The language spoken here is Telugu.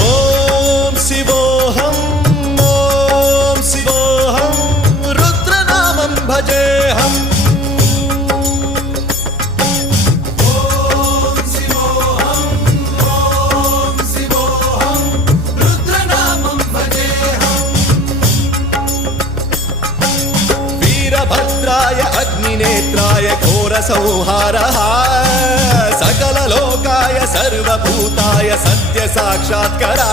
ఓం శివోహం ఓం శివోహం రుద్రనామం భజేహం ఓం శివోహం ఓం శివోహం రుద్రనామం భజేహం వీరభద్రాయ అగ్నినేత్రాయ ఘోర సంహారః सकल लोकाय सर्वभूताय सत्य साक्षात्कारा